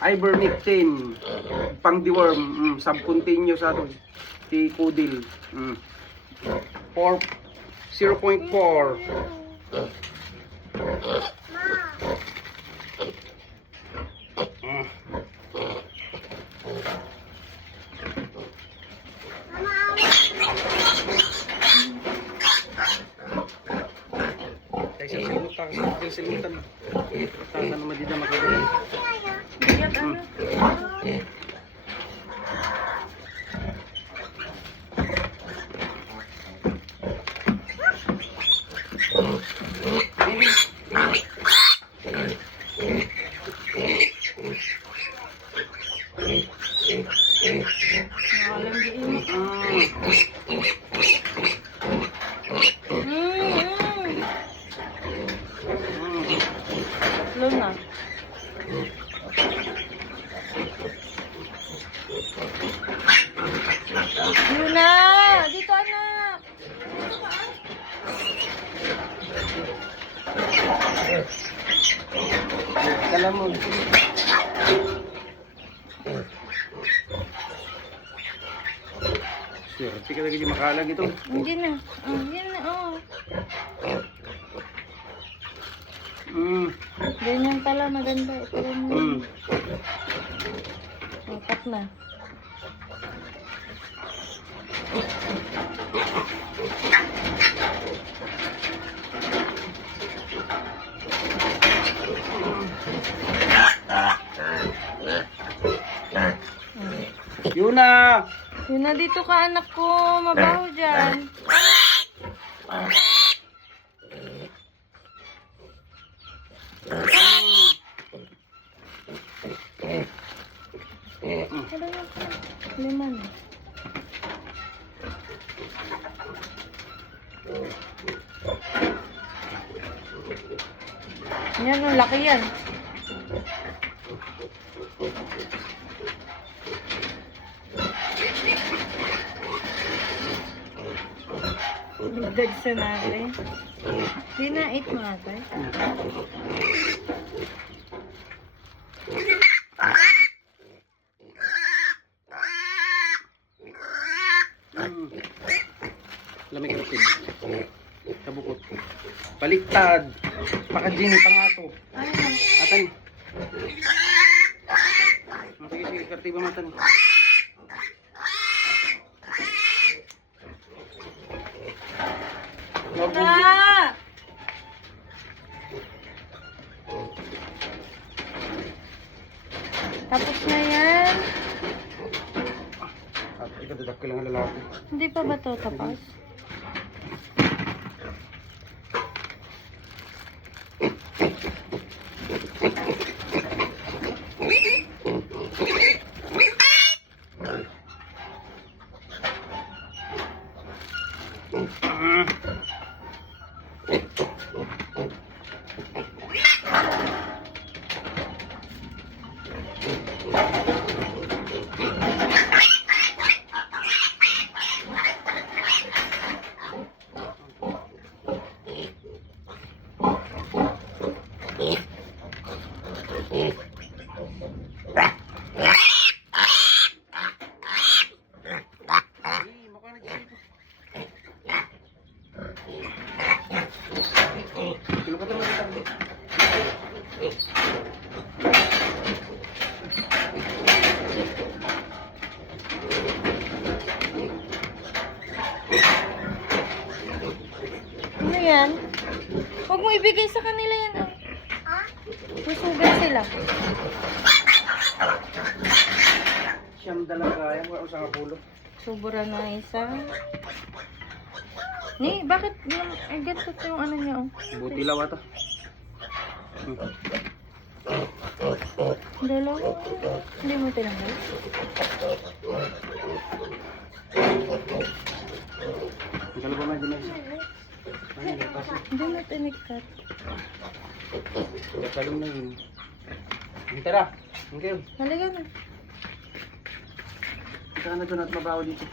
Ivermectin, pang deworm, subcutaneous ato, si Kudil. 0.4. Silitan. Tanda naman dito makagaling. Bigat ano? Na. Yuna! Dito anak! Alam mo. Swerte ka lagi di makalag ito. Hindi na. Hindi na. Ganyan pala, maganda. Ito rin. Apat na. Yuna! Yuna, dito ka anak ko. Mabaho dyan. Liman. Yan, ang laki yan. Bigdag sa natin. Di na 8 mga tayo. Lamig na tin. Kabukot. Baliktad. Pakajini pangato. Atan. Sige, sige. Kartiba matan. Ah! Tapos na yan. Ikaw dadakil lang ang lalaki. Hindi pa ba ito tapos? Ano yan? Huwag mo ibigay sa kanila yan. Susugat sila. Siyam dalaga. Yan mo sa kapulo. Sobra na isa. Ni, bakit yung, ganito yung ano niya, oh. Buti lawa to. Dalawa. Hindi mo tinanggal. Ang kalaban na din. Hindi mo tinigkat. Kalong na yun. Tara. Okay. Halika na. Tara na doon at mabaho dito.